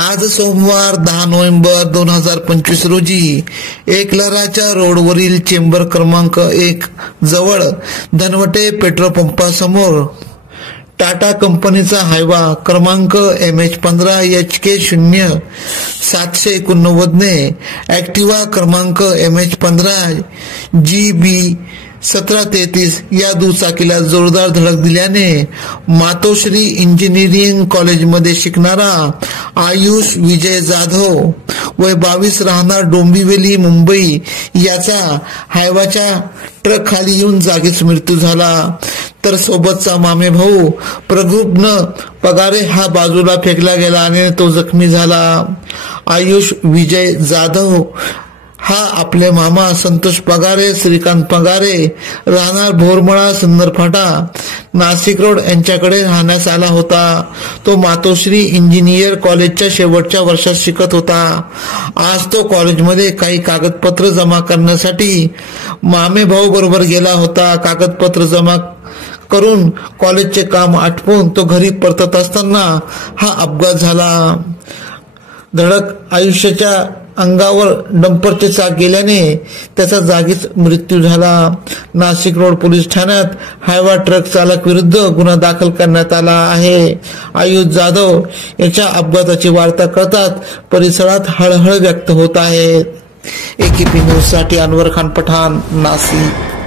आज सोमवार 10 नोव्हेंबर 2025 रोजी एकलराच्या रोडवरील चेंबर क्रमांक 1 जवळ धनवटे पेट्रोल पंपासमोर टाटा कंपनीचा हायवा क्रमांक MH15HK0 789 ने ॲक्टिवा क्रमांक MH15GB 1733 या दुचाकीला जोरदार धडक दिल्याने मातोश्री इंजिनिअरिंग कॉलेजमध्ये शिकणारा आयुष विजय जाधव वय 22 राहणार डोंबिवली मुंबई याचा हायवाच्या ट्रक खाली येऊन जागीच मृत्यू झाला, तर सोबतचा मामे भाऊ प्रगुब्न पगारे हा बाजूला फेकला गेला आणि तो जखमी झाला। आयुष विजय जाधव हा आपले मामा संतोष पगारे, श्रीकांत पगारे राहणार भोरमळा सुंदरफाटा नाशिक रोड यांच्याकडे राहण्यास आला होता। तो मातोश्री इंजिनियर कॉलेजच्या शेवटच्या वर्षात शिकत होता। आज तो कॉलेजमध्ये काही कागदपत्र जमा करण्यासाठी मामे भाऊ बरोबर गेला होता। कागदपत्र जमा करून कॉलेजचे काम आटपून तो घरी परतत असताना हा अपघात झाला। धडक आयुष्याच्या अंगावर डंपरचे चाक गेल्याने त्याचा जागीच मृत्यू झाला। नाशिक रोड पोलीस ठाण्यात हायवा ट्रक चालक विरुद्ध गुन्हा दाखल करण्यात आला आहे। आयुष जाधव याच्या अपघाताची वार्ता कळताच परिसरात हळहळ व्यक्त होत आहे। AKP न्यूज साठी अनवर खान पठाण, नाशिक।